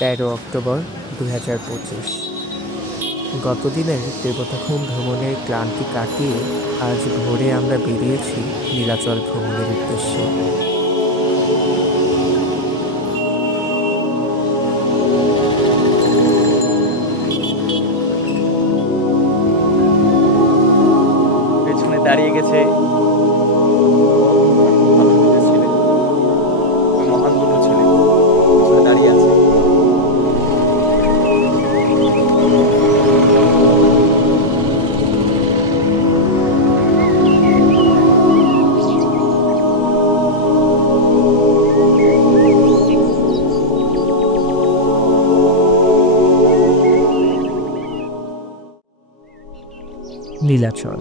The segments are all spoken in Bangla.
13 অক্টোবর 2025। গতদিনের দেবতাখুম ভ্রমণের ক্লান্তি কাটিয়ে আজ ভোরে আমরা বেরিয়েছি নীলাচল ভ্রমণের উদ্দেশ্যে। পেছনে দাঁড়িয়ে গেছে মহান দুটো ছেলে, পেছনে দাঁড়িয়ে আছে। নীলাচল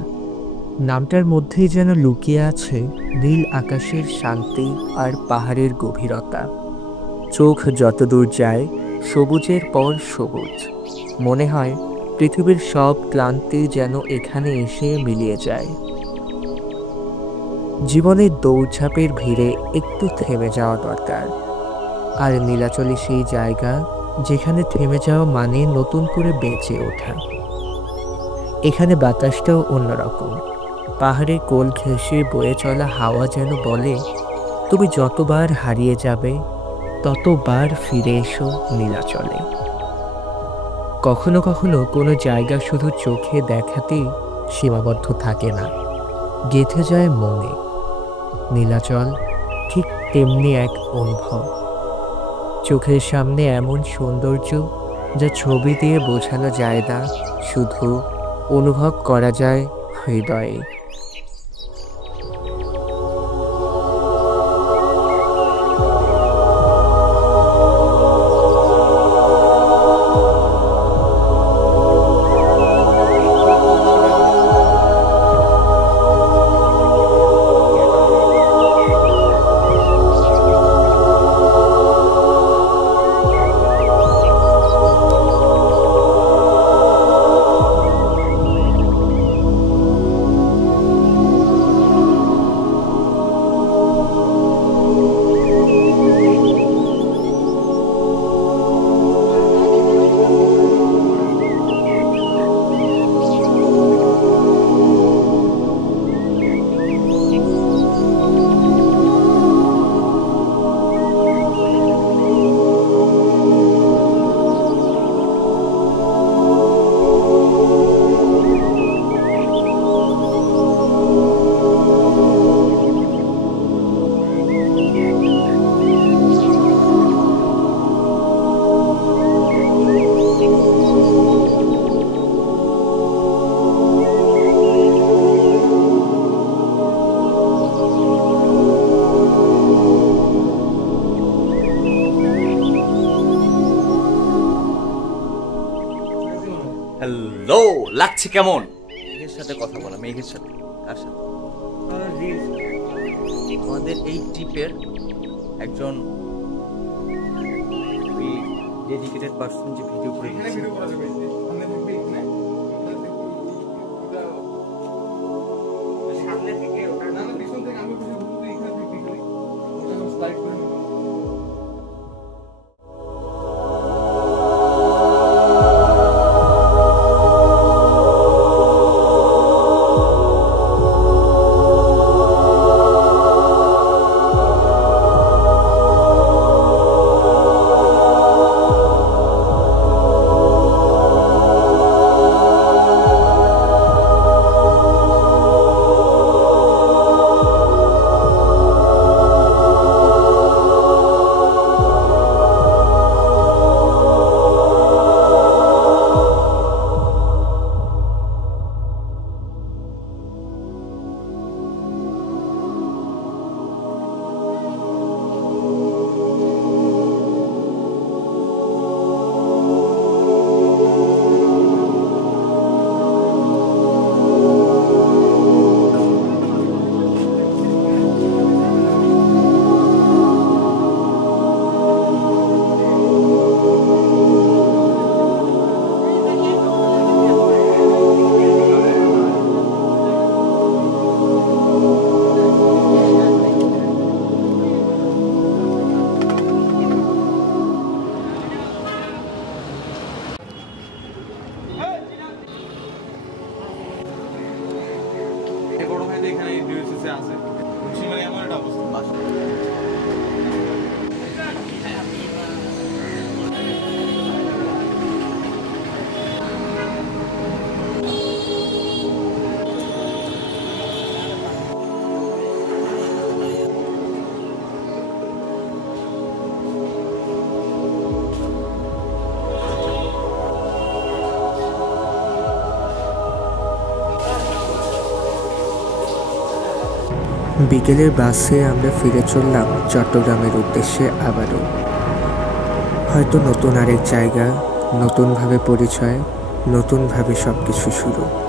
নামটার মধ্যেই যেন লুকিয়ে আছে নীল আকাশের শান্তি আর পাহাড়ের গভীরতা। চোখ যতদূর যায় সবুজের পর সবুজ, মনে হয় পৃথিবীর সব ক্লান্তি যেন এখানে এসে মিলিয়ে যায়। জীবনের দৌড়ঝাঁপের ভিড়ে একটু থেমে যাওয়া দরকার, আর নীলাচলে সেই জায়গা যেখানে থেমে যাওয়া মানে নতুন করে বেঁচে ওঠা। এখানে বাতাসটাও অন্যরকম, পাহাড়ের কোল ঘেঁষে বয়ে চলা হাওয়া যেন বলে, তুমি যতবার হারিয়ে যাবে ততবার ফিরে এসো নীলাচলে। কখনো কখনো কোনো জায়গা শুধু চোখে দেখাতেই সীমাবদ্ধ থাকে না, গেঁথে যায় মনে। নীলাচল ঠিক তেমনি এক অনুভব, চোখের সামনে এমন সৌন্দর্য যা ছবি দিয়ে বোঝানো যায় না, শুধু অনুভব করা যায় হৃদয়ে। হ্যালো, লাগছে কেমন? মেঘের সাথে কথা বলা, মেঘের সাথে। কার সাথে? আমাদের এই ট্রিপের একজন ডেডিকেটেড পার্সন যে ভিডিও করে দিচ্ছে। বিকেলের বাসে আমরা ফিরে চললাম চট্টগ্রামের উদ্দেশ্যে আবারও। হয়তো নতুন আরেক জায়গা, নতুনভাবে পরিচয়, নতুনভাবে সব কিছু শুরু।